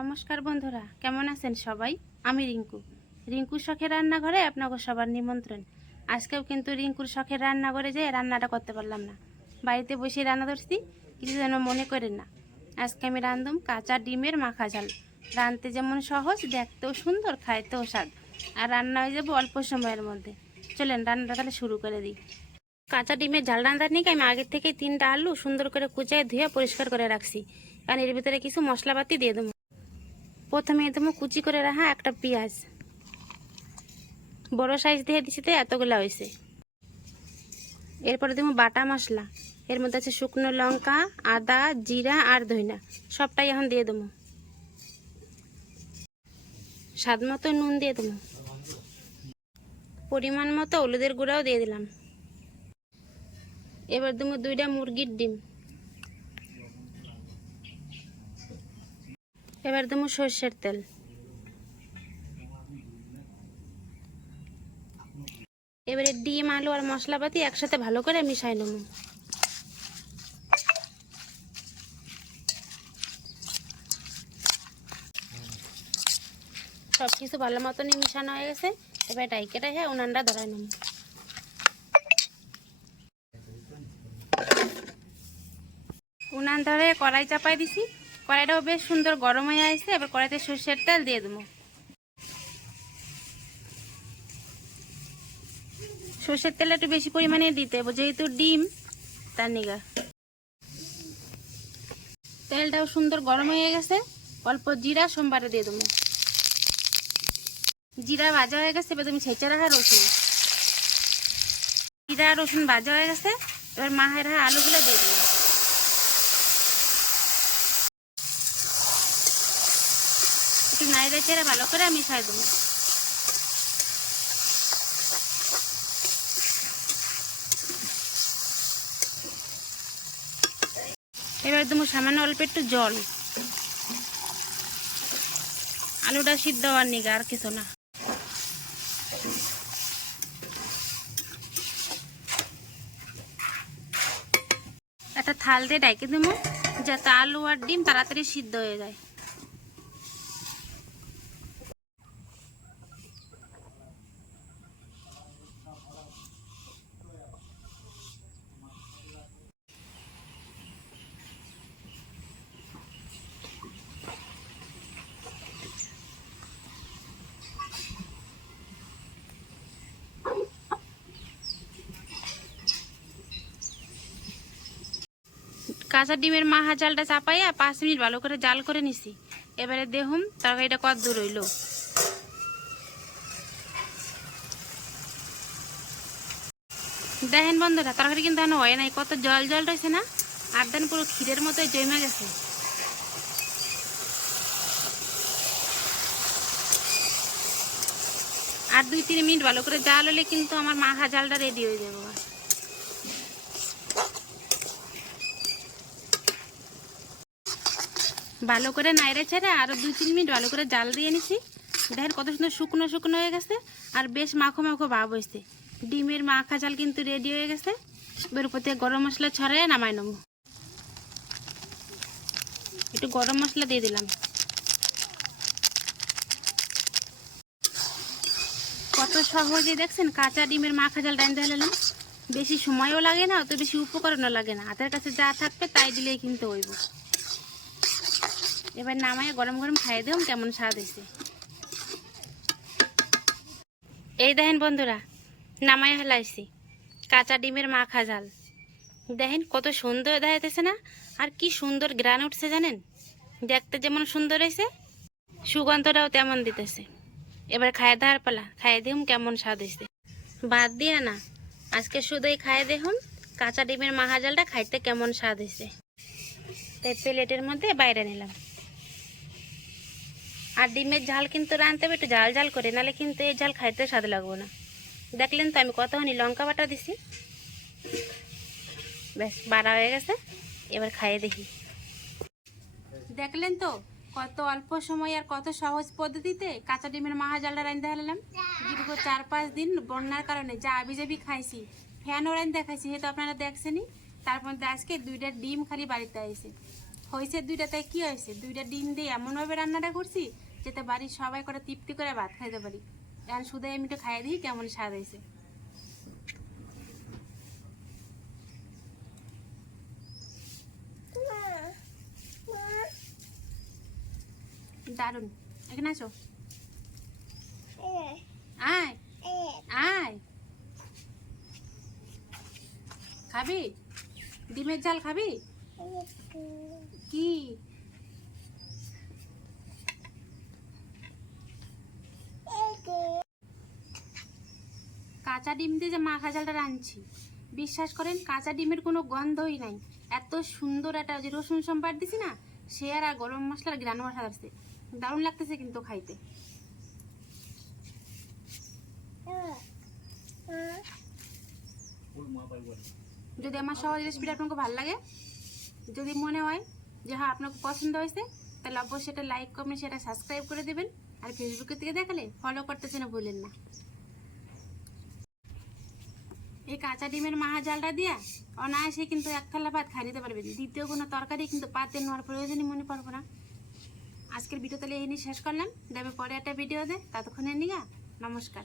নমস্কার বন্ধুরা, কেমন আছেন সবাই? আমি রিঙ্কু। রিঙ্কুর শখের রান্নাঘরে আপনাকে সবার নিমন্ত্রণ। আজকেও কিন্তু রিঙ্কুর শখের রান্নাঘরে যেয়ে রান্নাটা করতে পারলাম না। বাড়িতে বসে রান্না ধরছি, কিছু যেন মনে করেন না। আজকে আমি রান্ধুম কাঁচা ডিমের মাখা ঝাল। রাঁধতে যেমন সহজ, দেখতেও সুন্দর, খাইতেও স্বাদ। আর রান্না হয়ে যাবে অল্প সময়ের মধ্যে। চলেন রান্নাটা তাহলে শুরু করে দিই। কাঁচা ডিমের ঝাল রান্নার নিয়ে আমি আগের থেকে তিনটা আলু সুন্দর করে কুচায় ধুয়ে পরিষ্কার করে রাখছি। কারণ এর ভিতরে কিছু মশলাপাতি দিয়ে দেবো। প্রথমে দেবো কুচি করে রাখা একটা পেঁয়াজ। বড় সাইজ দিয়ে দিছি তো এতগুলো হয়েছে। এরপরে দেবো বাটা মশলা। এর মধ্যে আছে শুকনো লঙ্কা, আদা, জিরা আর ধইনা। সবটাই এখন দিয়ে দেবো। স্বাদ মতো নুন দিয়ে দেবো। পরিমাণ মতো হলুদের গুঁড়াও দিয়ে দিলাম। এবার দেবো দুইটা মুরগির ডিম। এবার দেবো সর্ষের তেল। এবারে ডিম, আলু আর মশলাপাতি একসাথে ভালো করে মিশাই নেব। সব কিছু ভালো মতনই মিশানো হয়ে গেছে। এবার ডাইকে হ্যাঁ উনানটা ধরাই নেব। উনান ধরে কড়াই চাপাই দিছি। কড়াইটাও বেশ সুন্দর গরম হয়ে আসছে, এবার কড়াইতে সর্ষের তেল দিয়ে দেবো। সর্ষের তেল একটু বেশি পরিমাণে দিতে হবে, যেহেতু ডিম, তার নিগা। তেলটাও সুন্দর গরম হয়ে গেছে, অল্প জিরা, সোমবারে দিয়ে দেবো। জিরা ভাজা হয়ে গেছে, এবার তুমি ছেঁচে রাখা রসুন। জিরা, রসুন ভাজা হয়ে গেছে, এবার মাহের আলুগুলো দিয়ে দেবো। একটু নাইড়ে চেড়ে ভালো করে আমি মিশাই দেবো। এবার দেবো সামান্য অল্প একটু জল। আলুটা সিদ্ধ হওয়ার নিগা আর কিছু না। একটা থাল দিয়ে ডাইকে দেবো, যাতে আলু আর ডিম তাড়াতাড়ি সিদ্ধ হয়ে যায়। কাঁচা ডিমের মাহা জালটা চাপাইয়া পাঁচ মিনিট ভালো করে জাল করে নিছি। এবারে দেখুন তরকারিটা কত দূর হইল। দেখেন বন্ধুরা, তরকারি কিন্তু এখনও হয় নাই। কত জল জল রয়েছে না? আর দেন পুরো ক্ষীরের মতোই জমে গেছে। আর দুই তিন মিনিট ভালো করে জাল হলে কিন্তু আমার মাখা জালটা রেডি হয়ে যাবে। ভালো করে নাইড়ে ছেড়ে আরও দুই, তিন মিনিট ভালো করে জাল দিয়ে নিছি। দেখেন কত সুন্দর শুকনো শুকনো হয়ে গেছে আর বেশ মাখো মাখো ভাব হয়েছে। ডিমের মাখা জাল কিন্তু রেডি হয়ে গেছে। এবার উপর থেকে গরম মশলা ছড়াই নামাই নেব। একটু গরম মশলা দিয়ে দিলাম। কত সহজে দেখছেন কাঁচা ডিমের মাখা জাল ডাইন দিলাম বেশি সময়ও লাগে না, অত বেশি উপকরণও লাগে না। হাতের কাছে যা থাকবে তাই দিলেই কিন্তু হইব। এবার নামায় গরম গরম খাইয়ে দেব, কেমন স্বাদ হয়েছে। এই দেখেন বন্ধুরা, নামায় হেলাইছি কাঁচা ডিমের মাখা ঝাল। দেখেন কত সুন্দর দেখাইতেছে না, আর কি সুন্দর গ্রান উঠছে জানেন? দেখতে যেমন সুন্দর হয়েছে, সুগন্ধটাও তেমন দিতেছে। এবার খায় দেওয়ার পালা, খাইয়ে দিহুম কেমন স্বাদ হয়েছে। বাদ দিয়ে না, আজকে শুধুই খাইয়ে দেখুন, কাঁচা ডিমের মাখা জালটা খাইতে কেমন স্বাদ হয়েছে। তাই প্লেটের মধ্যে বাইরে নিলাম। আর ডিমের ঝাল কিন্তু রাঁধতে হবে, একটু ঝাল ঝাল করে, নাহলে কিন্তু এই ঝাল খাইতে স্বাদ লাগবো না। দেখলেন তো, আমি কতখানি লঙ্কা বাটা দিছি। ব্যাস, বাড়া হয়ে গেছে, এবার খাইয়ে দেখি। দেখলেন তো, কত অল্প সময় আর কত সহজ পদ্ধতিতে কাঁচা ডিমের মাহা জালটা রাঁধতে হলাম দীর্ঘ চার পাঁচ দিন বন্যার কারণে যা আবি যাবি খাইছি, ফ্যানও রাঁধতে খাইছি সেহেতু আপনারা দেখছেনই। তারপর আজকে দুইটা ডিম খালি বাড়িতে আইছে। হয়েছে দুইটাতে কি হয়েছে দুইটা ডিম দিয়ে এমনভাবে রান্নাটা করছি যাতে বাড়ির সবাই করে তৃপ্তি করে ভাত খাইতে পারি। এখন শুধু একটু খাইয়ে দিই, কেমন স্বাদ হয়েছে দারুণ। এখানে আসো। আয়। আয়। খাবি? ডিমের ঝাল খাবি? কি? কাঁচা ডিম দিয়ে যে মাখা ঝালটা রাঁধছি। বিশ্বাস করেন কাঁচা ডিমের কোনো গন্ধই নাই। এত সুন্দর একটা যে রসুন সম্পার দিছি না সে আর আর গরম মশলার গ্রান মশলা আসছে দারুণ লাগতেছে কিন্তু খাইতে। যদি আমার সহজ রেসিপিটা আপনাকে ভালো লাগে যদি মনে হয় যে হ্যাঁ আপনাকে পছন্দ হয়েছে, তাহলে অবশ্যই সেটা লাইক কমেন্ট সেটা সাবস্ক্রাইব করে দেবেন। আর ফেসবুকের থেকে দেখালে ফলো করতে যেন ভুলেন না। এই কাঁচা ডিমের মাহা জালটা দিয়া অনায়াসে কিন্তু এক থালা ভাত খাই নিতে পারবেন। দ্বিতীয় কোনো তরকারি কিন্তু পাতে নেওয়ার প্রয়োজনই মনে পড়ব না। আজকের ভিডিও তাহলে এই নিয়ে শেষ করলাম। দেবে পরে একটা ভিডিও দে ততক্ষণের নিগা, নমস্কার।